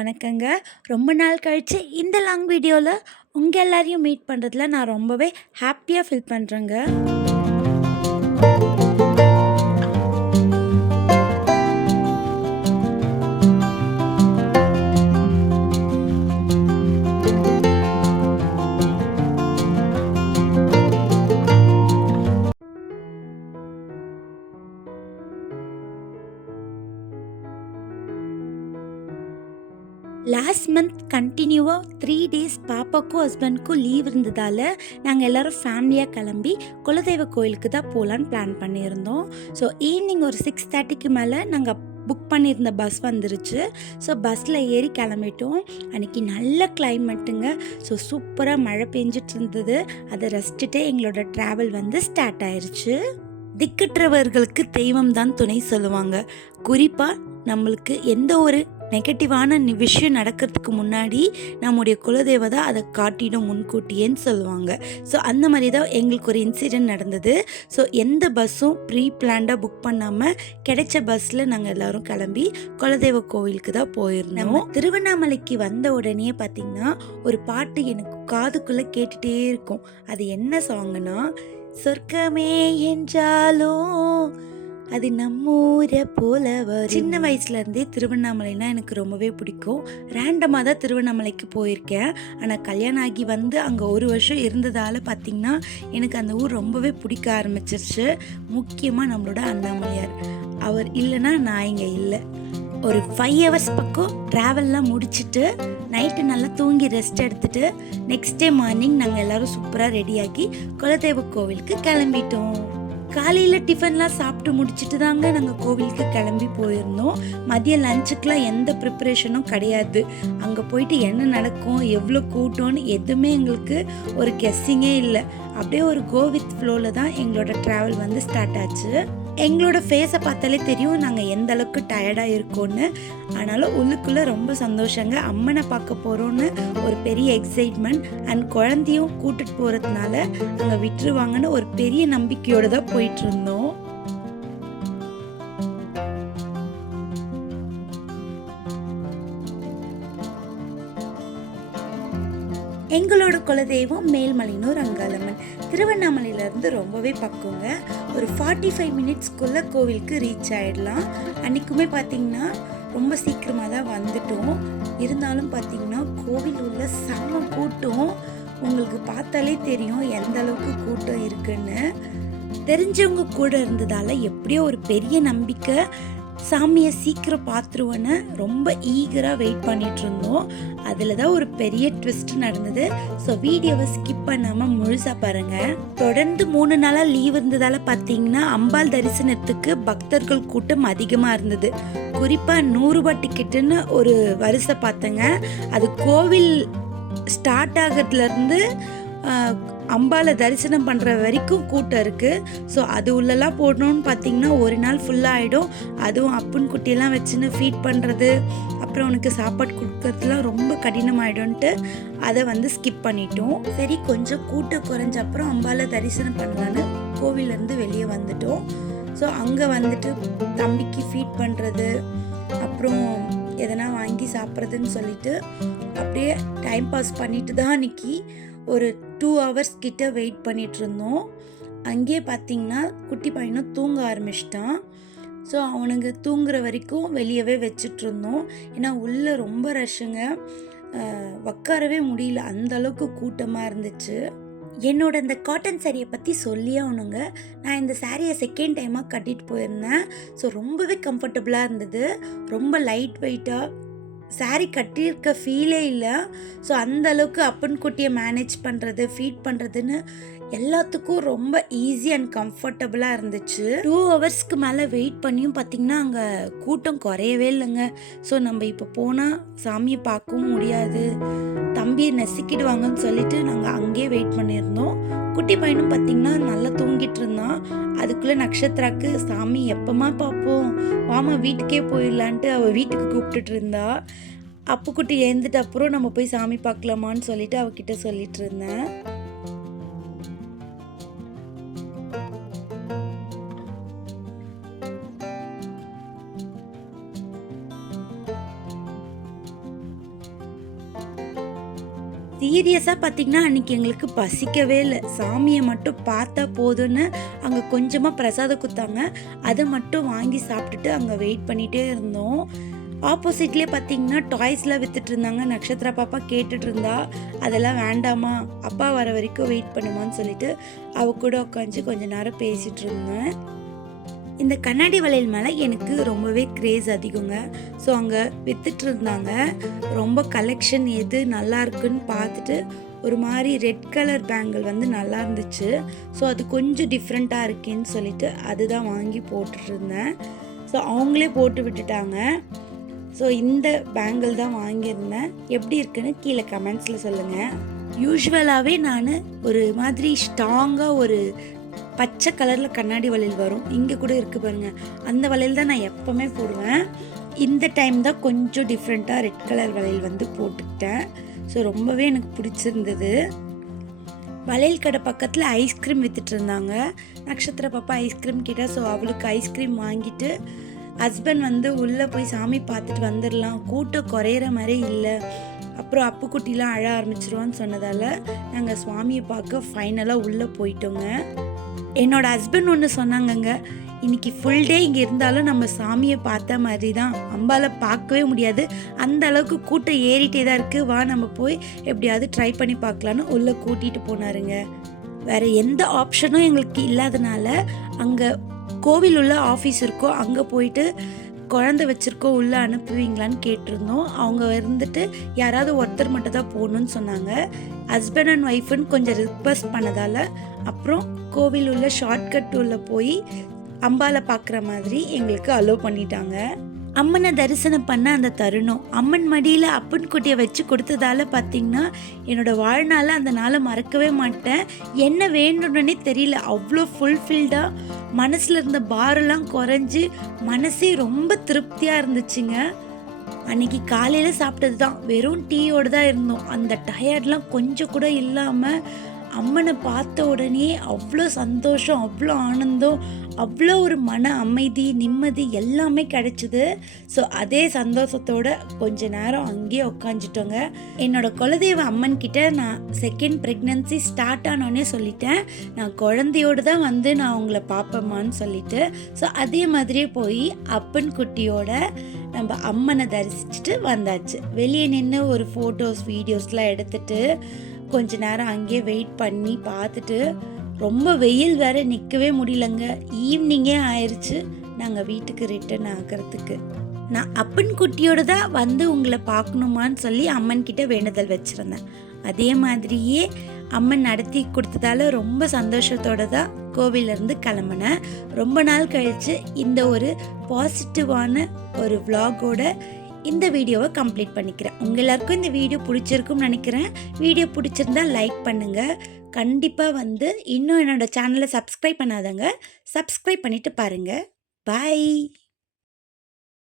வணக்கங்க. ரொம்ப நாள் கழிச்சு இந்த லாங் வீடியோல உங்க எல்லாரையும் மீட் பண்றதுல நான் ரொம்பவே ஹாப்பியா ஃபீல் பண்றேங்க. லாஸ்ட் மந்த் கண்டினியூவா 3 டேஸ் பாப்பாக்கும் ஹஸ்பண்ட்க்கும் லீவ் இருந்ததால நாங்கள் எல்லாரும் ஃபேமிலியாக கிளம்பி குலதெய்வ கோயிலுக்கு தான் போகலான்னு பிளான் பண்ணியிருந்தோம். ஸோ ஈவினிங் ஒரு 6:30க்கு மேலே நாங்கள் புக் பண்ணியிருந்த பஸ் வந்துருச்சு. ஸோ பஸ்ஸில் ஏறி கிளம்பிட்டோம். அன்றைக்கி நல்ல கிளைமேட்டுங்க. ஸோ சூப்பராக மழை பெஞ்சிட்டு இருந்தது. அதை ரசிச்சுட்டே எங்களோட ட்ராவல் வந்து ஸ்டார்ட் ஆயிடுச்சு. திக்கற்றவர்களுக்கு தெய்வம் தான் துணை சொல்லுவாங்க. குறிப்பாக நம்மளுக்கு எந்த ஒரு நெகட்டிவான விஷயம் நடக்கிறதுக்கு முன்னாடி நம்முடைய குலதெய்வதை அதை காட்டிடும் முன்கூட்டியேன்னு சொல்லுவாங்க. ஸோ அந்த மாதிரி தான் எங்களுக்கு ஒரு இன்சிடெண்ட் நடந்தது. ஸோ எந்த பஸ்ஸும் ப்ரீ பிளான்டாக புக் பண்ணாமல் கிடைச்ச பஸ்ஸில் நாங்கள் எல்லோரும் கிளம்பி குலதெய்வ கோவிலுக்கு தான் போயிருந்தோம். திருவண்ணாமலைக்கு வந்த உடனே பார்த்திங்கன்னா ஒரு பாட்டு எனக்கு காதுக்குள்ளே கேட்டுகிட்டே இருக்கும். அது என்ன சாங்குனா, சொர்க்கமே என்றாலும் அது நம்மூரை போல வரும். சின்ன வயசுலேருந்தே திருவண்ணாமலைனா எனக்கு ரொம்பவே பிடிக்கும். ரேண்டமாக தான் திருவண்ணாமலைக்கு போயிருக்கேன். ஆனால் கல்யாணம் ஆகி வந்து அங்கே ஒரு வருஷம் இருந்ததால் பார்த்திங்கன்னா எனக்கு அந்த ஊர் ரொம்பவே பிடிக்க ஆரம்பிச்சிருச்சு. முக்கியமாக நம்மளோட அண்ணாமலையார், அவர் இல்லைன்னா நான் இங்கே இல்லை. ஒரு 5 hours பக்கம் ட்ராவல்லாம் முடிச்சுட்டு நைட்டு நல்லா தூங்கி ரெஸ்ட் எடுத்துட்டு நெக்ஸ்ட் டே மார்னிங் நாங்கள் எல்லோரும் சூப்பராக ரெடியாகி குலதெய்வ கோவிலுக்கு கிளம்பிட்டோம். காலையில் டிஃபன்லாம் சாப்பிட்டு முடிச்சுட்டு தாங்க நாங்கள் கோவிலுக்கு கிளம்பி போயிருந்தோம். மதியம் லஞ்சுக்கெலாம் எந்த ப்ரிப்ரேஷனும் கிடையாது. அங்கே போயிட்டு என்ன நடக்கும், எவ்வளோ கூட்டம்னு எதுவுமே எங்களுக்கு ஒரு கெஸ்ஸிங்கே இல்லை. அப்படியே ஒரு கோ வித் ஃப்ளோவில் தான் எங்களோட ட்ராவல் வந்து ஸ்டார்ட் ஆச்சு. எங்களோட ஃபேஸை பார்த்தாலே தெரியும் நாங்கள் எந்த அளவுக்கு டயர்டாக இருக்கோன்னு. ஆனாலும் உள்ளுக்குள்ளே ரொம்ப சந்தோஷங்க. அம்மனை பார்க்க போகிறோன்னு ஒரு பெரிய எக்ஸைட்மெண்ட் அண்ட் குழந்தையும் கூட்டிட்டு போகிறதுனால அங்கே விட்டுருவாங்கன்னு ஒரு பெரிய நம்பிக்கையோடு தான் போயிட்டு இருந்தோம். எங்களோட குலதெய்வம் மேல்மலையனூர் அங்காளம்மன். திருவண்ணாமலையிலேருந்து ரொம்பவே பக்கங்க. ஒரு 45 மினிட்ஸ்க்குள்ளே கோவிலுக்கு ரீச் ஆகிடலாம். அன்றைக்குமே பார்த்திங்கன்னா ரொம்ப சீக்கிரமாக தான் வந்துட்டோம். இருந்தாலும் பார்த்திங்கன்னா கோவில் உள்ள செம்ம கூட்டம். உங்களுக்கு பார்த்தாலே தெரியும் எந்த அளவுக்கு கூட்டம் இருக்குன்னு. தெரிஞ்சவங்க கூட இருந்ததால் எப்படியோ ஒரு பெரிய நம்பிக்கை, சாமியை சீக்கிரம் பார்த்துருவோன்னு ரொம்ப ஈகராக வெயிட் பண்ணிட்டு இருந்தோம். அதில் தான் ஒரு பெரிய ட்விஸ்ட் நடந்தது. ஸோ வீடியோவை ஸ்கிப் பண்ணாமல் முழுசாக பாருங்கள். தொடர்ந்து 3 நாளாக லீவ் இருந்ததால் பார்த்தீங்கன்னா அம்பாள் தரிசனத்துக்கு பக்தர்கள் கூட்டம் அதிகமாக இருந்தது. குறிப்பாக 100 ரூபாய் டிக்கெட்டுன்னு ஒரு வரிசை பார்த்தேங்க. அது கோவில் ஸ்டார்ட் ஆகிறதுலேருந்து அம்பாலை தரிசனம் பண்ணுற வரைக்கும் கூட்டம் இருக்குது. ஸோ அது உள்ளெல்லாம் போடணும்னு பார்த்திங்கன்னா ஒரு நாள் ஃபுல்லாக ஆகிடும். அதுவும் அப்புன் குட்டியெல்லாம் வச்சுன்னு ஃபீட் பண்ணுறது, அப்புறம் அவனுக்கு சாப்பாடு கொடுக்கறதுலாம் ரொம்ப கடினமாயிடும்ன்ட்டு அதை வந்து ஸ்கிப் பண்ணிட்டோம். சரி, கொஞ்சம் கூட்டம் குறைஞ்ச அப்புறம் அம்பாலை தரிசனம் பண்ணலான்னு கோவிலேருந்து வெளியே வந்துட்டோம். ஸோ அங்கே வந்துட்டு தம்பிக்கு ஃபீட் பண்ணுறது, அப்புறம் எதனா வாங்கி சாப்பிட்றதுன்னு சொல்லிட்டு அப்படியே டைம் பாஸ் பண்ணிட்டு தான் அன்றைக்கி ஒரு 2 hours கிட்ட வெயிட் பண்ணிட்டு இருந்தோம். அங்கேயே பார்த்திங்கன்னா குட்டி பையனும் தூங்க ஆரம்பிச்சிட்டான். ஸோ அவனுங்க தூங்குற வரைக்கும் வெளியவே வச்சுட்டு இருந்தோம். ஏன்னா உள்ளே ரொம்ப ரஷ்ஷுங்க, உட்காரவே முடியல, அந்த அளவுக்கு கூட்டமாக இருந்துச்சு. என்னோட இந்த காட்டன் சாரியை பற்றி சொல்லியே ஆகணுங்க. நான் இந்த சாரியை செகண்ட் டைமாக கட்டிட்டு போயிருந்தேன். ஸோ ரொம்பவே கம்ஃபர்டபுளாக இருந்தது. ரொம்ப லைட் வெயிட்டாக, சாரீ கட்டியிருக்க ஃபீலே இல்லை. ஸோ அந்த அளவுக்கு அப்பன் குட்டியை மேனேஜ் பண்ணுறது, ஃபீட் பண்ணுறதுன்னு எல்லாத்துக்கும் ரொம்ப ஈஸி அண்ட் கம்ஃபர்டபுளாக இருந்துச்சு. 2 ஹவர்ஸ்க்கு மேலே வெயிட் பண்ணியும் பார்த்திங்கன்னா அங்கே கூட்டம் குறையவே இல்லைங்க. ஸோ நம்ம இப்போ போனால் சாமியை பார்க்கவும் முடியாது, தம்பியை நெசிக்கிடுவாங்கன்னு சொல்லிட்டு நாங்கள் அங்கேயே வெயிட் பண்ணியிருந்தோம். குட்டி பையனும் பார்த்திங்கன்னா நல்லா தூங்கிட்டு இருந்தான். அதுக்குள்ளே நக்ஷத்ராக்கு சாமி எப்போமா பார்ப்போம், வாமா வீட்டுக்கே போயிடலான்ட்டு அவள் வீட்டுக்கு கூப்பிட்டுட்டு இருந்தா. அப்புக்குட்டி எழுந்துட்டு அப்புறம் நம்ம போய் சாமி பார்க்கலாமான்னு சொல்லிட்டு அவகிட்ட சொல்லிட்டு இருந்தேன். சீரியஸாக பார்த்தீங்கன்னா அன்றைக்கி எங்களுக்கு பசிக்கவே இல்லை. சாமியை மட்டும் பார்த்தா போதும்னு அங்கே கொஞ்சமாக பிரசாதம் கொடுத்தாங்க. அதை மட்டும் வாங்கி சாப்பிட்டுட்டு அங்கே வெயிட் பண்ணிகிட்டே இருந்தோம். ஆப்போசிட்லேயே பார்த்தீங்கன்னா டாய்ஸ்லாம் வித்துட்டு இருந்தாங்க. நக்ஷத்ரா பாப்பா கேட்டுட்டு இருந்தா, அதெல்லாம் வேண்டாமா, அப்பா வர வரைக்கும் வெயிட் பண்ணுமான்னு சொல்லிட்டு அவ கூட உட்காந்து கொஞ்ச நேரம் பேசிகிட்டு இருந்தேன். இந்த கண்ணாடி வளையல் மேலே எனக்கு ரொம்பவே க்ரேஸ் அதிகங்க. ஸோ அங்கே வித்துட்டு இருந்தாங்க. ரொம்ப கலெக்ஷன் எது நல்லா இருக்குன்னு பார்த்துட்டு ஒரு மாதிரி ரெட் கலர் பேங்கிள் வந்து நல்லா இருந்துச்சு. ஸோ அது கொஞ்சம் டிஃப்ரெண்ட்டாக இருக்கேன்னு சொல்லிட்டு அதுதான் வாங்கி போட்டுட்டு இருந்தேன். ஸோ அவங்களே போட்டு விட்டுட்டாங்க. ஸோ இந்த பேங்கிள் தான் வாங்கியிருந்தேன். எப்படி இருக்குன்னு கீழே கமெண்ட்ஸில் சொல்லுங்கள். யூஸ்வலாகவே நான் ஒரு மாதிரி ஸ்ட்ராங்காக ஒரு பச்சை கலரில் கண்ணாடி வளையல் வரும், இங்கே கூட இருக்குது பாருங்கள், அந்த வளையல் தான் நான் எப்போவுமே போடுவேன். இந்த டைம் தான் கொஞ்சம் டிஃப்ரெண்ட்டாக ரெட் கலர் வளையல் வந்து போட்டுக்கிட்டேன். ஸோ ரொம்பவே எனக்கு பிடிச்சிருந்தது. வளையல் கடை பக்கத்தில் ஐஸ்கிரீம் வித்துட்டு இருந்தாங்க. நக்ஷத்ரா பாப்பா ஐஸ்கிரீம் கேட்டால், ஸோ அவளுக்கு ஐஸ்கிரீம் வாங்கிட்டு ஹஸ்பண்ட் வந்து உள்ளே போய் சாமி பார்த்துட்டு வந்துடலாம், கூட்டம் குறையிற மாதிரி இல்லை, அப்புறம் அப்புக்குட்டிலாம் அழ ஆரம்பிச்சிருவான்னு சொன்னதால் நாங்கள் சுவாமியை பார்க்க ஃபைனலாக உள்ளே போயிட்டோங்க. என்னோட ஹஸ்பண்ட் ஒன்று சொன்னாங்கங்க, இன்னைக்கு ஃபுல் டே இங்கே இருந்தாலும் நம்ம சாமியை பார்த்த மாதிரி தான், அம்பால பார்க்கவே முடியாது, அந்த அளவுக்கு கூட்டம் ஏறிட்டே தான் இருக்குது, வா நம்ம போய் எப்படியாவது ட்ரை பண்ணி பார்க்கலான்னு உள்ளே கூட்டிகிட்டு போனாருங்க. வேறு எந்த ஆப்ஷனும் எங்களுக்கு இல்லாதனால அங்கே கோவில் உள்ள ஆஃபீஸ் இருக்கோ அங்கே போயிட்டு குழந்தை வச்சுருக்கோம் உள்ளே அனுப்புவீங்களான்னு கேட்டிருந்தோம். அவங்க இருந்துட்டு யாராவது ஒருத்தர் மட்டும் தான் போகணுன்னு சொன்னாங்க. ஹஸ்பண்ட் அண்ட் ஒய்ஃப்னு கொஞ்சம் ரிக்வெஸ்ட் பண்ணதால் அப்புறம் கோவில் உள்ள ஷார்ட்கட் உள்ள போய் அம்பாலை பார்க்குற மாதிரி எங்களுக்கு அலோவ் பண்ணிட்டாங்க. அம்மனை தரிசனம் பண்ண அந்த தருணம், அம்மன் மடியில் அப்பன் குட்டியை வச்சு கொடுத்ததால பார்த்திங்கன்னா என்னோடய வாழ்நாளில் அந்த நாளை மறக்கவே மாட்டேன். என்ன வேண்டும்னே தெரியல, அவ்வளோ ஃபுல்ஃபில்டாக மனசில் இருந்த பாரெல்லாம் குறைஞ்சி மனசே ரொம்ப திருப்தியாக இருந்துச்சுங்க. அன்றைக்கி காலையில் சாப்பிட்டது தான், வெறும் டீயோடு தான் இருந்தோம். அந்த டயர்ட்லாம் கொஞ்சம் கூட இல்லாமல் அம்மனை பார்த்த உடனே அவ்வளோ சந்தோஷம், அவ்வளோ ஆனந்தம், அவ்வளோ ஒரு மன அமைதி, நிம்மதி எல்லாமே கிடைச்சிது. ஸோ அதே சந்தோஷத்தோடு கொஞ்ச நேரம் அங்கேயே உட்காந்துட்டோங்க. என்னோடய குலதெய்வ அம்மன் கிட்ட நான் செகண்ட் ப்ரெக்னன்சி ஸ்டார்ட் ஆனோடனே சொல்லிட்டேன், நான் குழந்தையோடு தான் வந்து நான் உங்களை பார்ப்பேம்மான்னு சொல்லிட்டு. ஸோ அதே மாதிரியே போய் அப்பன் குட்டியோட நம்ம அம்மனை தரிசிச்சுட்டு வந்தாச்சு. வெளியே நின்று ஒரு ஃபோட்டோஸ் வீடியோஸ்லாம் எடுத்துகிட்டு கொஞ்ச நேரம் அங்கேயே வெயிட் பண்ணி பார்த்துட்டு, ரொம்ப வெயில் வேறு நிற்கவே முடியலங்க. ஈவினிங்கே ஆயிடுச்சு நாங்கள் வீட்டுக்கு ரிட்டர்ன் ஆகிறதுக்கு. நான் அப்பன் குட்டியோடு தான் வந்து உங்களை பார்க்கணுமான்னு சொல்லி அம்மன் கிட்ட வேண்டுதல் வச்சுருந்தேன். அதே மாதிரியே அம்மன் நடத்தி கொடுத்ததால ரொம்ப சந்தோஷத்தோடு தான் கோவிலேருந்து கிளம்புனேன். ரொம்ப நாள் கழித்து இந்த ஒரு பாசிட்டிவான ஒரு விலாகோட இந்த வீடியோவை கம்ப்ளீட் பண்ணிக்கிறேன். உங்கள் எல்லாருக்கும் இந்த வீடியோ பிடிச்சிருக்கும்னு நினைக்கிறேன். வீடியோ பிடிச்சிருந்தா லைக் பண்ணுங்கள். கண்டிப்பாக வந்து இன்னும் என்னோடய சேனலை சப்ஸ்கிரைப் பண்ணாதவங்க சப்ஸ்கிரைப் பண்ணிவிட்டு பாருங்கள். பாய்.